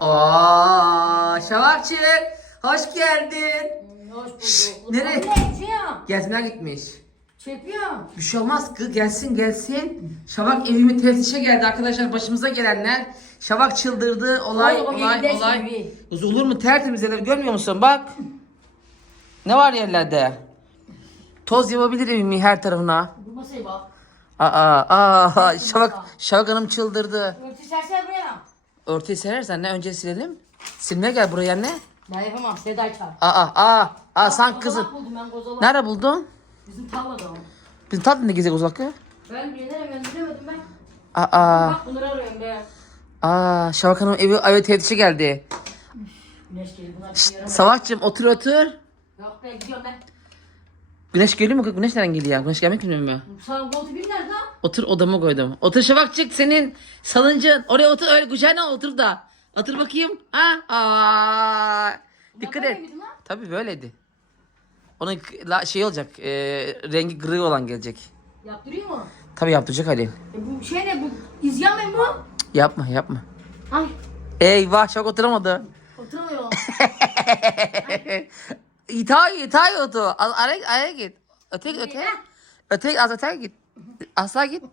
Aa, Şavakçı hoş geldin. Hoş bulduk. Şşş, nereye? Ne çekiyor? Gezmeye gitmiş. Çekiyor. Bir şey olmaz kız gelsin gelsin. Şavak evimi teftişe geldi arkadaşlar başımıza gelenler. Şavak çıldırdı olay Oğlum, olay olay. gibi. Kız olur mu tertemiz yerler görmüyor musun bak. Ne var yerlerde? Toz yapabilir evimi her tarafına. Bu masaya bak. Aa aa Şavak Şavak Hanım çıldırdı. Örtü. Örtüyü serersen ne önce silelim. Silmeye gel buraya ne? Ben yapamam. Seda çağır. Aa aa aa sen Kozalak kızım. buldum ben kozalak. Nerede buldun? Bizim tarlada o. Biz tatlı ne gezecek uzakı? Ben bilemedim ben bilemedim ben. Aa Bak bunları arıyorum be. aa Şavak Hanım evi evi teftişe geldi. Güneş geliyor bunlar bir yaramıyor. Savakçım otur otur. Yok be gidiyorum ben. Güneş geliyor mu? Güneş nereden geliyor? Güneş gelmek bilmiyor mu? Sağ koltuğu bir nerede? Otur odama koydum. Otur Şafakçık senin salıncın. Oraya otur öyle kucağına otur da. Otur bakayım. Ha? Aa. Dikkat et. miydi lan? Tabii böyleydi. Onun la, şey olacak. E, rengi gri olan gelecek. Yaptırıyor mu? Tabii yaptıracak Halil. E bu şey ne bu? İzyan mı bu? Yapma yapma. Ay Eyvah şok oturamadı. oturamıyor. İtay itay otu. Al- Araya, araya git. Öte öte. Öte az öte git. Asla git.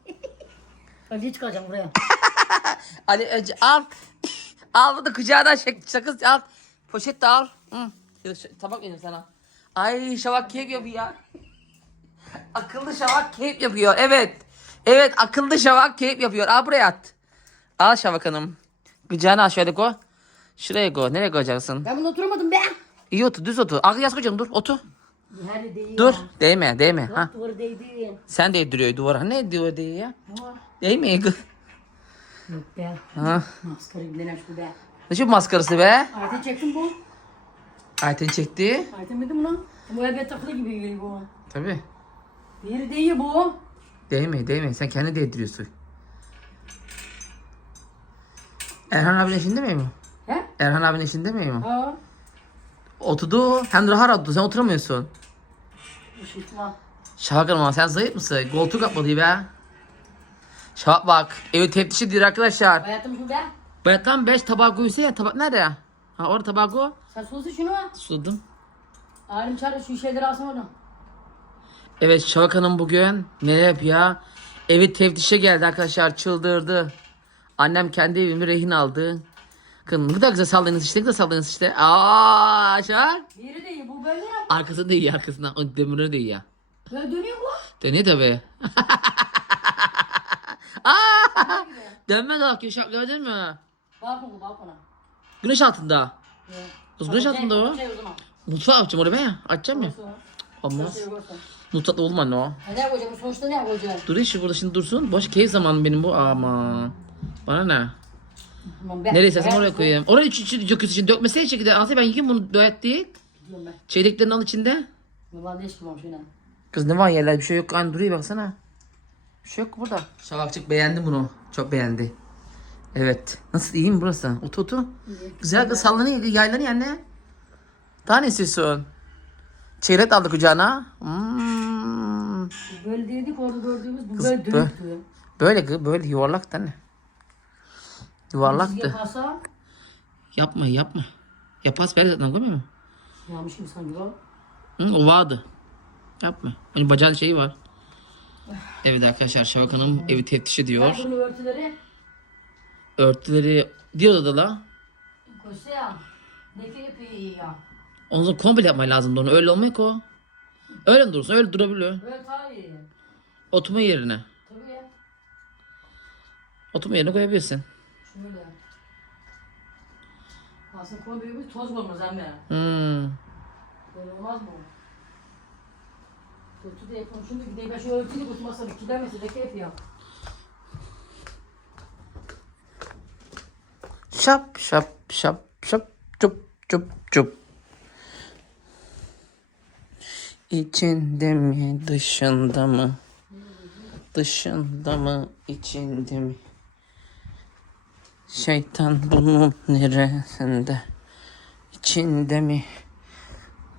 Ali çıkacağım buraya. Ali önce al. al bunu kucağına şak, sakız al. Poşet de al. Hı. Tabak vereyim sana. Ay şavak keyif yapıyor ya. Akıllı şavak keyif yapıyor. Evet. Evet akıllı şavak keyif yapıyor. Al buraya at. Al şavak hanım. Al şöyle koy. Şuraya koy. Nereye koyacaksın? Ben bunu oturamadım be. İyi otur düz otur. Arkaya yaz koyacağım dur otur. De değiyor. Dur. Değme değme. Ha. Bak duvarı değdi. Sen değdiriyor duvara. Ne diyor diye ya? Değme. Yok be. Ha. Maskara be. Ne şu maskarası be? Ayten çektim bu. Ayten çekti. Ayten miydi bu lan? Bu elbet takılı gibi geliyor bu. Tabii. Bir yeri değiyor bu. Değme değme sen kendi değdiriyorsun. Erhan abinin eşinde miyim o? He? Erhan abinin eşinde miyim o? Ha. Oturdu hem de rahat oturdu sen oturamıyorsun. Şafak Hanım ama sen zayıf mısın? Koltuk atmadı be. Şafak bak evi teftişi değil arkadaşlar. Hayatım şu be. Bayattan 5 tabak koysa ya tabak nerede? Ha orada tabak koy. Sen sulsun şunu. Suladım. Alim çağır şu şeyleri alsana oradan. Evet Şafak Hanım bugün ne yapıyor? Evi teftişe geldi arkadaşlar çıldırdı. Annem kendi evimi rehin aldı. Ne kadar güzel salladınız işte ne kadar salladınız işte. Şafak. Bir yeri değiyor bu böyle yap. Arkası değil arkasından. O demiri değil ya. Böyle dönüyor bu. Dönüyor tabi. Aa! Dönme daha Şafak gördün mü? Balkon bu balkona. Güneş altında. Evet. Kız güneş altında o. Şey zaman. Mutfağı açacağım oraya be. Açacağım ya. Olmaz. Şey. Mutfakta olma anne o. Ne koyacağım? Sonuçta ne koyacağım? Dur şu burada şimdi dursun. Boş keyif zamanı benim bu. Aman. Bana ne? Aman be. Nereye istersen oraya koyayım. Oraya üç üç döküsü için dökmeseye şekilde alsa ben yiyeyim bunu döğet değil. Ben. Çeyreklerini al içinde. Vallahi ne işim var şeyle. Kız ne var yerler bir şey yok. Aynı duruyor baksana. Bir şey yok burada. Şavakçık beğendi bunu. Çok beğendi. Evet. Nasıl iyi mi burası? Otu otu. Güzel kız sallanıyor. Yaylanıyor anne. Daha ne istiyorsun? Çeyrek aldı kucağına. Hmm. Böyle dedik orada gördüğümüz bu Kız böyle duruyor. Böyle kız böyle yuvarlak da ne? Yuvarlaktı. Yapma yapma. Yapaz böyle zaten koymuyor mu? yağmış gibi sanki o. Hı, o vardı. Yapma. Hani bacağın şeyi var. Evet arkadaşlar Şavak Hanım evi teftiş ediyor. Bunun örtüleri? Örtüleri diyor odada. Koşsa ya. Ne yapıyor ya? Onu komple yapman lazım onu. Öyle olmuyor ki o. Öyle mi durursun? Öyle durabiliyor. Böyle iyi. Oturma yerine. Tabii ya. Oturma yerine koyabilirsin. Şöyle. Aslında konu büyümüş toz olmaz anne. Hmm. Böyle olmaz mı? Örtü de yapalım. Şimdi gideyim ben şu örtüyü kurtulmasam kilometse de keyif ya. Şap şap şap şap çup çup çup. İçinde mi dışında mı? Dışında mı içinde mi? Şeytan bunun neresinde? İçinde mi?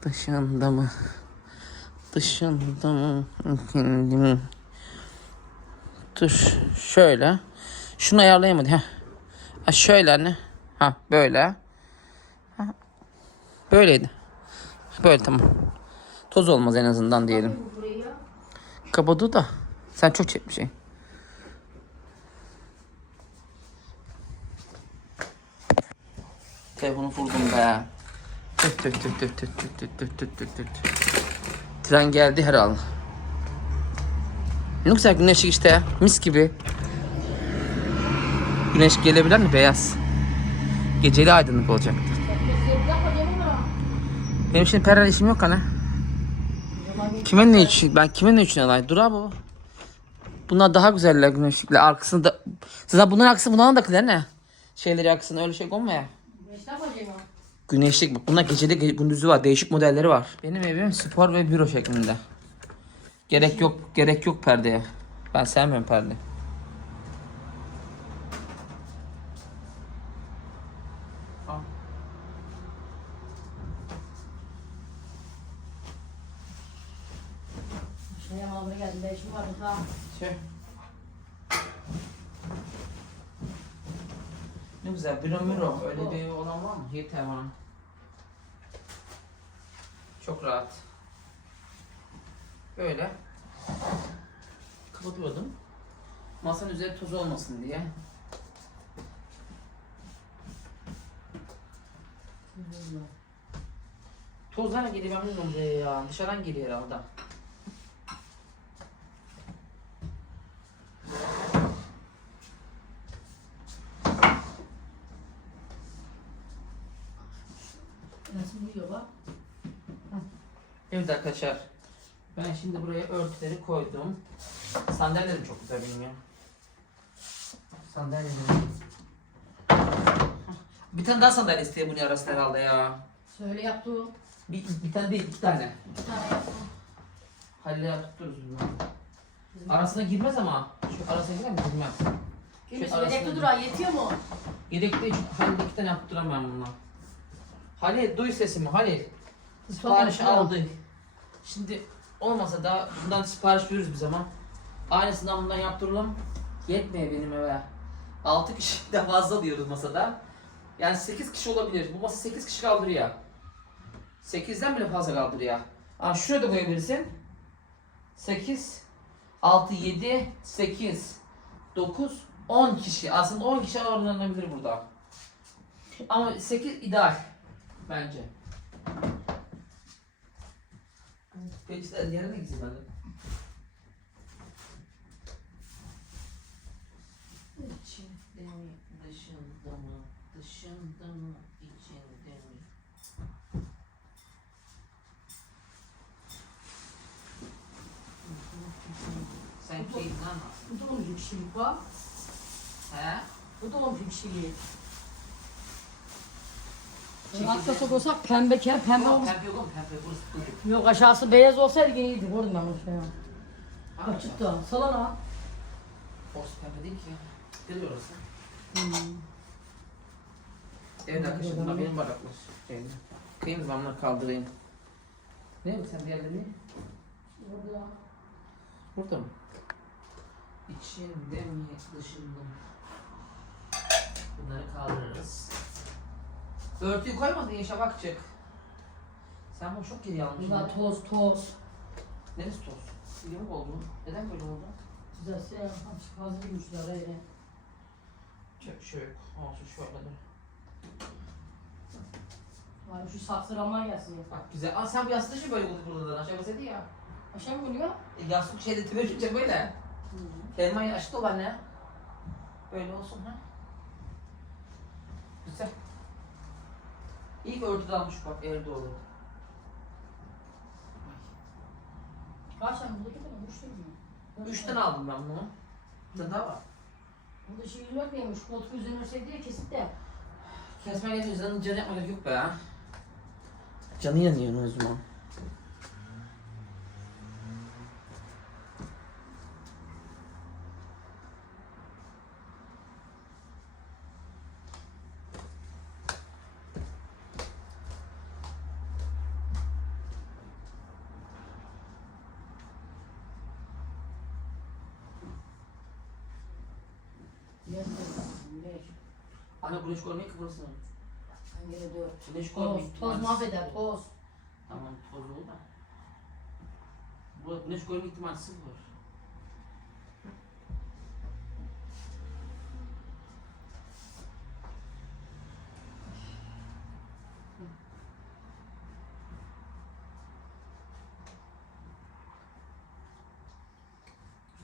Dışında mı? Dışında mı? İçinde mi? Dur şöyle. Şunu ayarlayamadım. Heh. Ha şöyle anne. Ha böyle. Ha, Böyleydi. Böyle tamam. Toz olmaz en azından diyelim. Kapadı da. Sen çok çekmişsin. Telefonu vurdum be. Tüt tüt tüt tüt tüt tüt tüt tüt tüt tüt tüt. Tren geldi herhalde. Ne güzel güneş işte ya. Mis gibi. Güneş gelebilir mi? Beyaz. Geceli aydınlık olacak. Benim şimdi perel işim yok hani. Kime ne için? Ben kime ne için alay? Dur abi. Bunlar daha güzeller güneşlikle. Arkasında zaten bunların arkası bunların da ne? Şeyleri arkasında öyle şey olma ya. Güneşlik bak. Bunlar gecede ge- gündüzü var. Değişik modelleri var. Benim evim spor ve büro şeklinde. Gerek yok, gerek yok perdeye. Ben sevmiyorum perde. Şey. Şey. Ne güzel. Büro müro. Öyle bir olan var mı? Yeter bana. Çok rahat. Böyle. Kapatıyordum. Masanın üzeri toz olmasın diye. Tozlar geliyor ben bilmiyorum buraya ya. Dışarıdan geliyor herhalde. Nasıl uyuyor bak. Evet arkadaşlar. Ben şimdi buraya örtüleri koydum. Sandalyelerim çok güzel benim ya. Sandalyelerim. Bir tane daha sandalye isteye bunun arasında herhalde ya. Söyle yaptı o. Bir, bir tane değil iki tane. Bir tane yaptı. Halil'e yaptırırız bunu. Arasına girmez ama. Şu arasına girer mi? Girmez. Arasında yedekli dur. durağı yetiyor mu? Yedekte şu Halil'e iki tane yaptıramam bundan. Halil duy sesimi Halil. Sipariş aldı. Şimdi olmasa da bundan sipariş veririz bir zaman. Aynısından bundan yaptıralım. Yetmiyor benim eve. 6 kişi de fazla diyoruz masada. Yani 8 kişi olabilir. Bu masa 8 kişi kaldırıyor. 8'den bile fazla kaldırıyor. Ha şuraya da koyabilirsin. 8 6 7 8 9 10 kişi. Aslında 10 kişi ağırlanabilir burada. Ama 8 ideal bence. Peki sen yerine gitsin ben de. İçinde mi, dışında mı, dışında mı, içinde mi? Sen keyiften al. Bu da bir kişilik bak. He? Bu da kişilik. Çekildi. Atla sokulsak pembe ker pembe olmuş. pembe yok pembe burası. Yok aşağısı beyaz olsaydı yine iyiydi. Vurdum ben şuraya. Ha, Açık da. Salona. Orası pembe değil ki. Değil orası. Hmm. Evet arkadaşlar bunlar benim bardaklar. Şeyde. Kıyım ben bunları kaldırayım. Ne mi sen diğerlerini? Burada. Burada mı? İçinde mi dışında mı? Bunları kaldırırız. Örtüyü koymadın ya şabakçık. Sen bunu çok geri almışsın. Burada toz toz. Neresi toz? Yamuk oldu. Neden böyle oldu? Düzelse yapmış. Fazla girmişler öyle. Çök çök. Olsun şöyle de. Var şu saksıranlar gelsin. Bak güzel. Aa sen bu yastığı şey böyle bulduk buradan. Aşağı basaydı ya. Aşağı mı oluyor? E, yastık şeyde tüme çıkacak böyle. Elmayı açtı olan ne? Böyle olsun ha. Güzel. İlk örtüde almış bak Erdoğan'ı. Kaçan buradaki bana boş durmuyor. Üçten aldım ben bunu. Burada da var. Burada şey yok neymiş, koltuk üzerine örseydi kesip de. Kesme gelince canı yapmak yok be. Canı yanıyor o zaman. Anne güneş görmeyi kıvırsın. Sen gene dur. Güneş Toz, toz mahveder, toz. Tamam toz oldu da. Bu güneş görme ihtimali sıfır.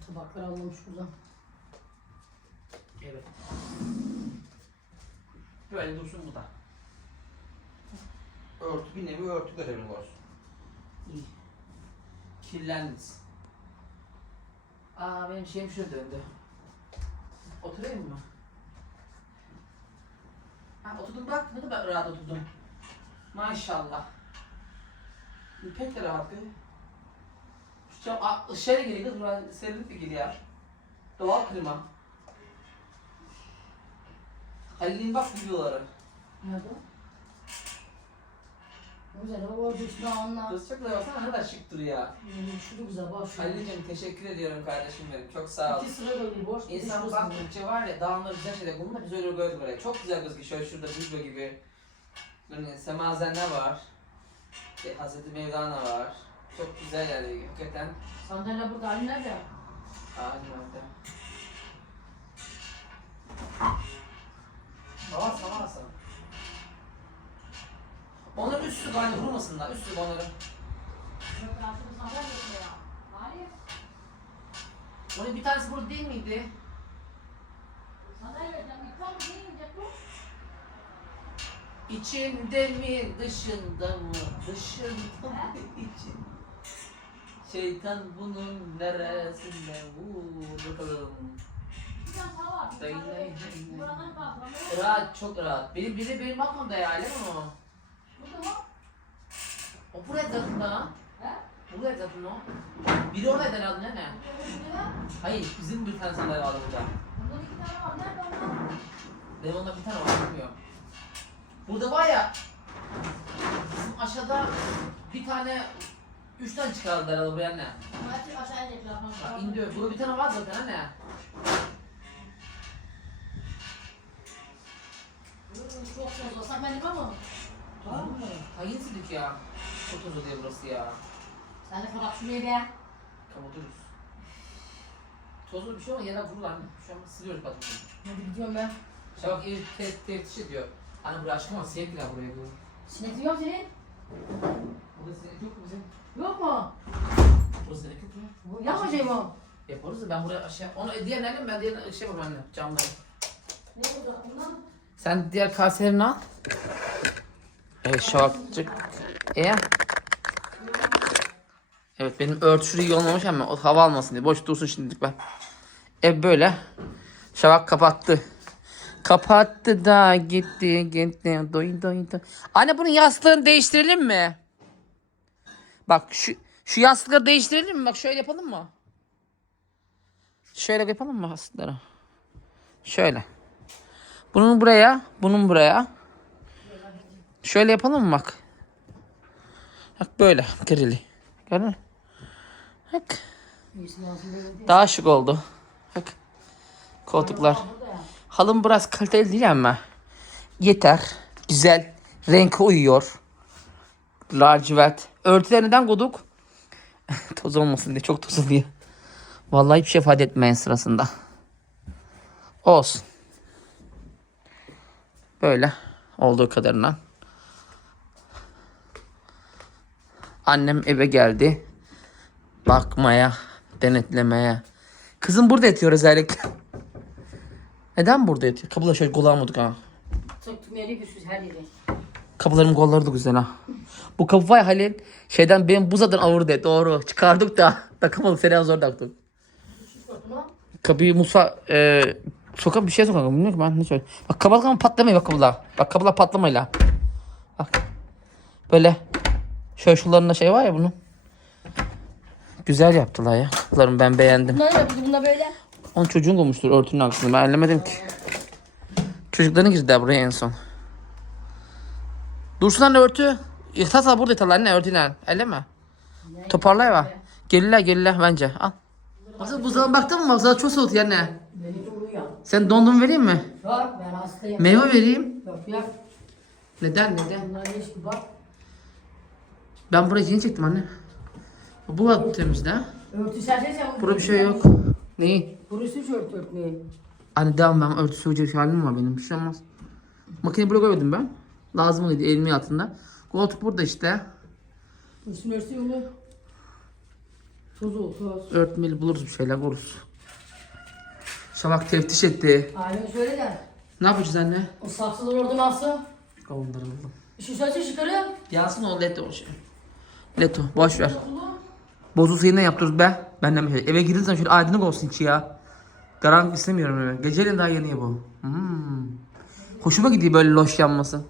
Tabaklar alınmış buradan. Evet. Böyle dursun bu da. Örtü bir nevi örtü görevi var. İyi. Kirlendiniz. Aa benim şeyim şuraya döndü. Oturayım mı? Ha oturdum bak ne kadar rahat oturdum. Maşallah. Pek de rahat değil. Şu cam ışığa geliyor kız serinlik de geliyor. Doğal klima. Halil'in bak videoları. Nerede? Güzel, o üstüne anla. Kız çok da baksana ne kadar şık duruyor. Şunu güzel, boş. Halil'cim teşekkür ediyorum kardeşim benim. Çok sağ ol. İki sıra böyle boş. bir İnsan şurası baktıkça var ya dağınlar güzel şeyler. Bunu da biz öyle gördük böyle. Çok güzel gözüküyor. Şöyle şurada biblo gibi. Böyle semazenler var. E, Hazreti Mevlana var. Çok güzel yani hakikaten. Sandalye burada, Ali nerede? Ağacım orada. Onların üstü hani vurmasınlar. Üstü onların. Onun bir tanesi burada değil miydi? İçinde mi dışında mı? Dışında mı için? Şeytan bunun neresinde vur bakalım. Bir tane tava var. bir Dayı, tane dayı, yok. dayı. Buradan kalkalım. Rahat çok rahat. Benim biri benim balkonda ya değil mi o? Buraya ha. He? Buraya zaten o. Biri oraya herhalde ne ne? Hayır bizim bir tane sandalye vardı burada. Burada iki tane var. Nerede onlar? Benim onda bir tane var bilmiyorum. Burada var ya bizim aşağıda bir tane üç tane çıkardılar herhalde buraya ne? Belki aşağıya inecekler. Bak indi. Burada bir tane var zaten anne. Çok toz. Sen benim ama. Tamam mı? Sildik ya. Çok toz oluyor burası ya. Sen de kapat şuraya be. Kapatırız. Tozlu bir şey ama yere vurur anne. Şu an siliyoruz bak. Hadi gidiyorum ben. Şabak ev te teftiş ediyor. Anne buraya aşkım ama sevgiler buraya diyor. Sinek yok senin. Burada sinek yok mu bizim? Yok mu? Burada sinek yok mu? Yapmayacağım o. Yaparız da ben buraya aşağı... Onu diğer nereden ben diğer şey yaparım anne. Camdan. Ne olacak bundan? Sen diğer kaselerini al. Evet şabakçık. E? Evet benim örtüşürü iyi olmamış ama o hava almasın diye. Boş dursun şimdilik ben. Ev böyle. Şabak kapattı. Kapattı da gitti gitti. Doy doy doy. Anne bunun yastığını değiştirelim mi? Bak şu şu yastıkları değiştirelim mi? Bak şöyle yapalım mı? Şöyle yapalım mı yastıkları? Şöyle. Bunun buraya, bunun buraya. Şöyle yapalım mı bak? Bak böyle grili. Gördün mü? Bak. Daha şık oldu. Bak. Koltuklar. Halım biraz kaliteli değil ama. Yeter. Güzel. Renk uyuyor. Lacivert. Örtüler neden koyduk? toz olmasın diye. Çok toz oluyor. Vallahi hiçbir şey ifade etmeyin sırasında. Olsun. Böyle. Olduğu kadarına. Annem eve geldi. Bakmaya, denetlemeye. Kızım burada yatıyor özellikle. Neden burada yatıyor? Kapıda şöyle kullanmadık ha. Söktüm yeri güçsüz her yeri. Kapıların kolları da güzel ha. Bu kapı var ya Halil. Şeyden benim buzadan ağır de doğru. Çıkardık da takamadık. Seni zor taktık. Kapıyı Musa e, soka bir şey sokak. Bilmiyorum ki ben ne söyleyeyim. Bak kapalı ama patlamayın bak kapılar. Bak kapılar patlamayla. Bak. Böyle. Şöyle şey var ya bunun. Güzel yaptılar ya. Kapılarımı ben beğendim. Bunlar yapıldı bunda böyle. Onun çocuğun koymuştur örtünün arkasında. Ben ellemedim ki. Çocukların girdiler buraya en son. Dursun anne örtü. İhtas burada yatarlar anne örtüyle. Elleme. Toparlay var. Gelirler gelirler bence. Al. Baksana buzdolabına baktın mı? Buzdolabı çok soğuk vuruyor. Sen dondurma vereyim mi? Yok ben hastayım. Meyve vereyim. Yok ya. Neden neden? Bunlar hiç bak. Ben burayı yeni çektim anne. Bu var temizde. Örtü sersen sen. Burada bir şey yok. Neyi? Burası hiç örtü örtmeyi. Anne devam ben örtü söyleyecek halim var benim. Bir şey olmaz. Makine buraya koymadım ben. Lazım oldu elimin altında. Koltuk burada işte. Üstüne örtü yolu. Toz ol toz. Örtmeli buluruz bir şeyler buluruz. Şabak teftiş etti. Ailem söyle de. Ne yapacağız anne? O saksılar orada nasıl? Kavunları buldum. Şu saçı çıkarı. Yansın o leto o şey. Leto boş ver. Bozu suyundan yaptırız be. Benden bir şey. Eve girdin zaman şöyle aydınlık olsun içi ya. Karanlık istemiyorum eve. Geceleyin daha yanıyor bu. Hmm. Hoşuma gidiyor böyle loş yanması.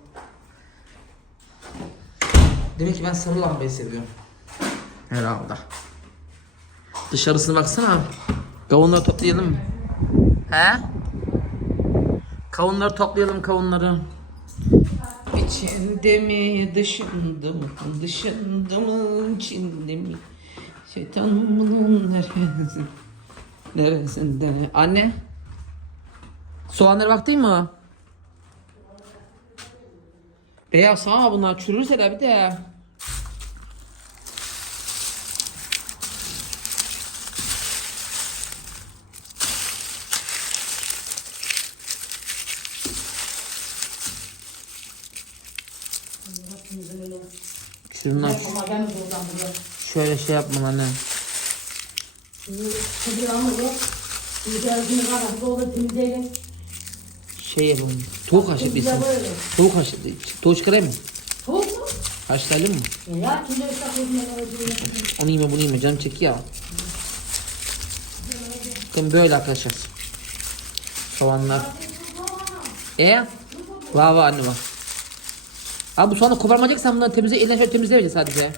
Demek ki ben sarı lambayı seviyorum. Herhalde. Dışarısına baksana. Kavunları toplayalım mı? He? Kavunları toplayalım kavunları. İçinde mi dışında mı dışında mı içinde mi şeytan bunun neresinde neresinde anne soğanlara baktın mı? Beyaz sağ bunlar çürürse de bir de. Şunlar Ama ben de oradan buraya. Şöyle şey yapma anne. Bir. Şey yapalım. Tavuk. Güzel böyle. Tavuk haşlayabilirsin. Tavuk çıkarayım mı? Tavuk mu? Haşlayalım mı? E Ya öyle Onu yeme bunu yeme canım çekiyor. Bakın böyle arkadaşlar. Soğanlar. E? Var var anne var. Abi bu soğanı koparmayacaksan bunları temizle, elden şöyle temizleyeceğiz sadece.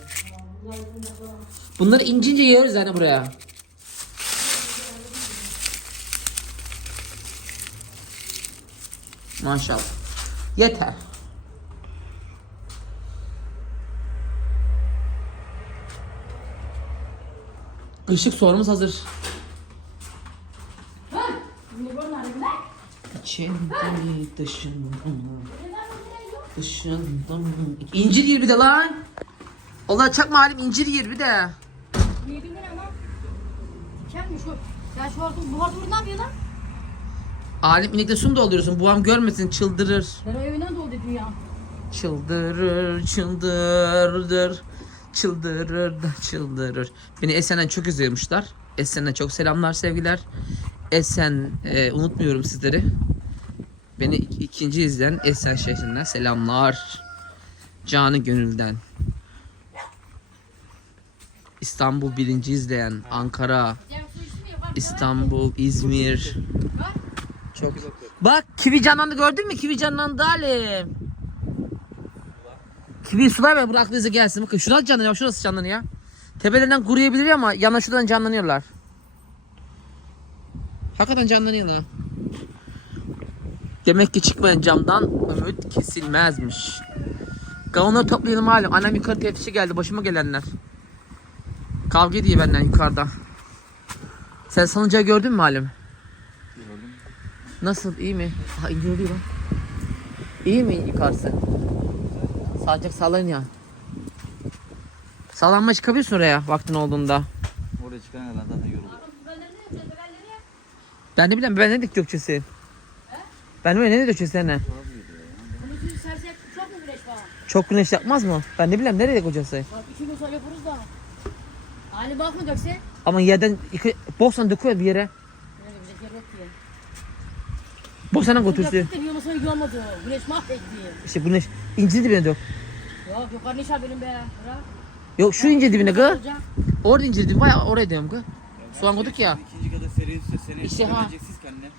Bunları ince ince yiyoruz yani buraya. Maşallah. Yeter. Işık sorumuz hazır. İçinde dışında? Dışında? İncir yer bir de lan. Allah çakma halim incir yer bir de. Niye bilmiyorum ama. Diken mi şu? Sen şu hortum, bu hortumu ne yapıyorsun lan? Alim inekte su mu dolduruyorsun? Buam görmesin çıldırır. Ben o evinden doldu dünya. Çıldırır, çıldırır. Çıldırır da çıldırır. Beni Esen'den çok üzüyormuşlar. Esen'den çok selamlar sevgiler. Esen e, unutmuyorum sizleri. Beni ik- ikinci izleyen Esen şehrinden selamlar. Canı gönülden. İstanbul birinci izleyen Ankara, İstanbul, İzmir. Çok. Bak kivi canlandı gördün mü? Kivi canlandı Halim. Kivi sular ve bırak bize gelsin. Bakın şurası canlanıyor. Şurası canlanıyor. Tepelerinden kuruyabilir ama yana şuradan canlanıyorlar. Hakikaten canlanıyorlar. Demek ki çıkmayan camdan ümit kesilmezmiş. Kavunları toplayalım halim. Annem yukarı teftişe geldi. Başıma gelenler. Kavga ediyor benden yukarıda. Sen salıncağı gördün mü halim? Nasıl? iyi mi? Ha indiriyor lan. İyi mi yukarısı? Sadece sallayın ya. Sallanma çıkabiliyorsun oraya vaktin olduğunda. Oraya çıkan kadar zaten yorulur. Ben ne bileyim ben ne dik Gökçesi? Ben ne ne dökçesi ne? Çok mu güneş var? Çok güneş yapmaz mı? Ben ne bileyim nereye kocası? Bak iki gün sonra yaparız da. Hali bak mı dökse? Ama yerden iki, bostan döküyor bir yere. Öyle bize yer yok diye. Bosana götürsün. Yaktık da bir yamasını yiyamadı. Güneş mahvetti. İşte güneş incir dibine dök. Yok yukarı nişan benim be. Bırak. Yok şu incir dibine kız. Olacak. Orada incir dibi var ya oraya diyorum kız. Soğan koyduk ya. İkinci kadar seri seneye İşte ha. ki anne.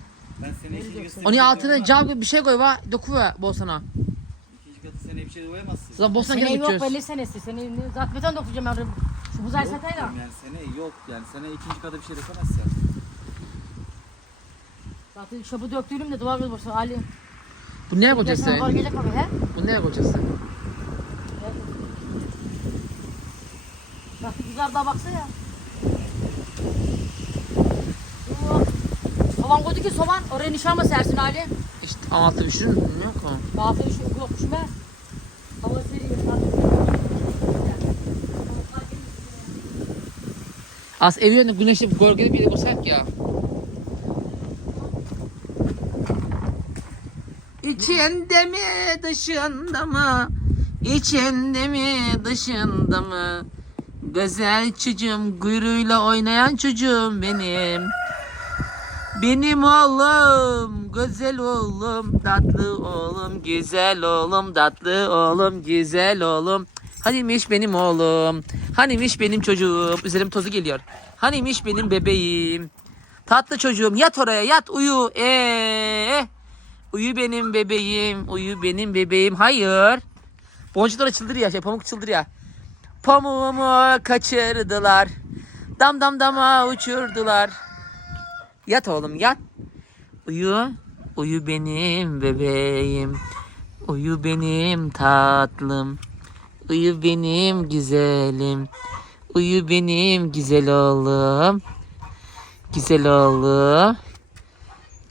Ben seneye ikinci kadar Onun altına cam gibi bir şey koy var döküver bosana. Seneye bir şey koyamazsın. Zaten bosana Seneye gene yok belli senesi. Seni zaten beton dokuyacağım ben. Şu buzay satayla. Yani seneye yok yani seneye ikinci kadar bir şey dökemezsin. Zaten şobu döktüğüm de duvar gözü Ali. Bu neye Geçen kocası? yukarı gelecek abi he? Bu neye kocası? Bak güzel daha baksa ya. Yok. Babam koydu ki soban oraya nişan mı sersin Ali? İşte altı üşün yok mu? Bazı iş yok yokmuş be. Hava seriyor. Az ev yönü güneşli gölgeli bir yere koysak ya. İçinde mi dışında mı? İçinde mi dışında mı? Güzel çocuğum kuyruğuyla oynayan çocuğum benim. Benim oğlum, güzel oğlum, tatlı oğlum, güzel oğlum, tatlı oğlum, güzel oğlum. Hanimiş benim oğlum, hanimiş benim çocuğum. Üzerim tozu geliyor. Hanimiş benim bebeğim. Tatlı çocuğum yat oraya yat uyu. Ee, uyu benim bebeğim, uyu benim bebeğim. Hayır. Boncuklar açıldır ya, şey, pamuk çıldır ya. Pamuğumu kaçırdılar. Dam dam dama uçurdular. Yat oğlum yat. Uyu. Uyu benim bebeğim. Uyu benim tatlım. Uyu benim güzelim. Uyu benim güzel oğlum. Güzel oğlum.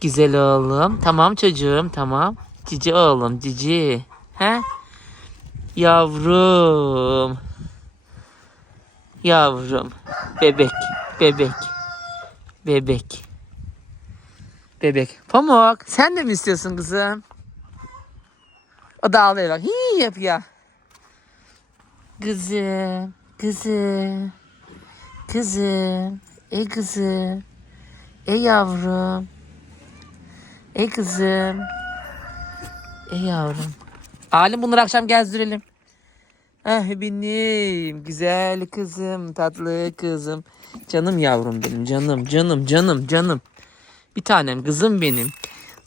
Güzel oğlum. Tamam çocuğum tamam. Cici oğlum cici. He? Yavrum. Yavrum. Bebek. Bebek. Bebek. Bebek. Pamuk sen de mi istiyorsun kızım? O da ağlıyor. Hii yapıyor. Kızım. Kızım. Kızım. Ey kızım. Ey yavrum. Ey kızım. Ey yavrum. Alim bunları akşam gezdirelim. Ah benim güzel kızım, tatlı kızım. Canım yavrum benim, canım, canım, canım, canım. Bir tanem kızım benim.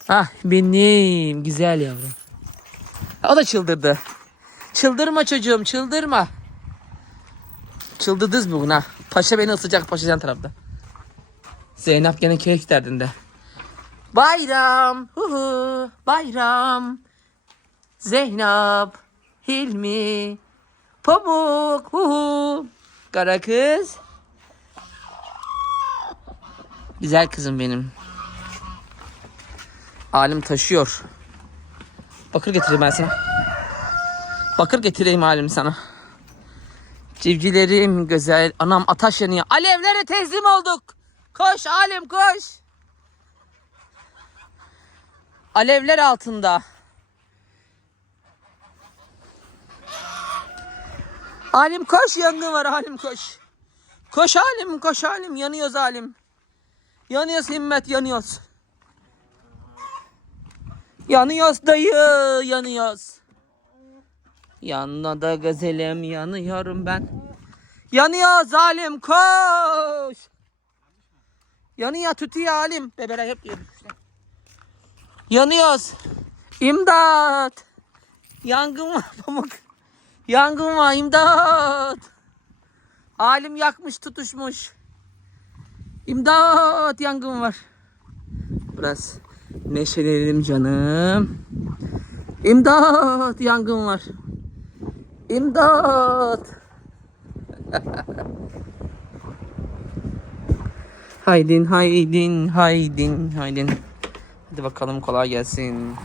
Ah benim güzel yavrum. O da çıldırdı. Çıldırma çocuğum, çıldırma. Çıldırdınız bugün ha. Paşa beni ısıracak paşa yan tarafta. Zeynep gene kek derdinde. Bayram, hu hu, bayram. Zeynep, Hilmi, Pamuk, hu hu. Kara kız. Güzel kızım benim. Alim taşıyor. Bakır getireyim ben sana. Bakır getireyim halim sana. Civcilerim güzel. Anam ataş yanıyor. Alevlere teslim olduk. Koş Alim koş. Alevler altında. Alim koş yangın var Alim koş. Koş Alim koş Alim yanıyoruz Alim. Yanıyoruz himmet yanıyoruz. Yanıyoruz dayı yanıyoruz. Yanına da gazelim yanıyorum ben. Yanıyor zalim koş. Yanıyor tütüyor alim. Bebeler hep diyor işte. Yanıyoruz. İmdat. Yangın var pamuk. Yangın var imdat. Alim yakmış tutuşmuş. İmdat yangın var. Biraz neşelenelim canım. İmdat yangın var. İmdat. haydin haydin haydin haydin. Hadi bakalım kolay gelsin.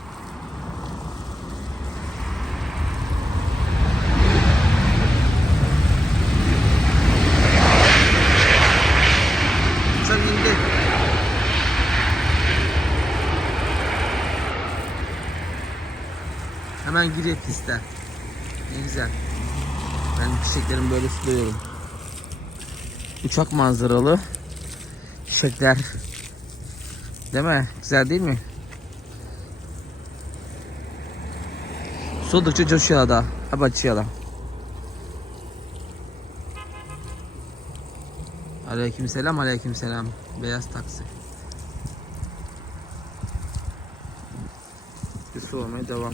Sen. Hemen giriyor piste. Güzel. Ben çiçeklerimi böyle suluyorum. Uçak manzaralı çiçekler. Değil mi? Güzel değil mi? Soldukça coşuyor da. Hep açıyor da. Aleyküm selam, aleyküm selam. Beyaz taksi. Bir su devam.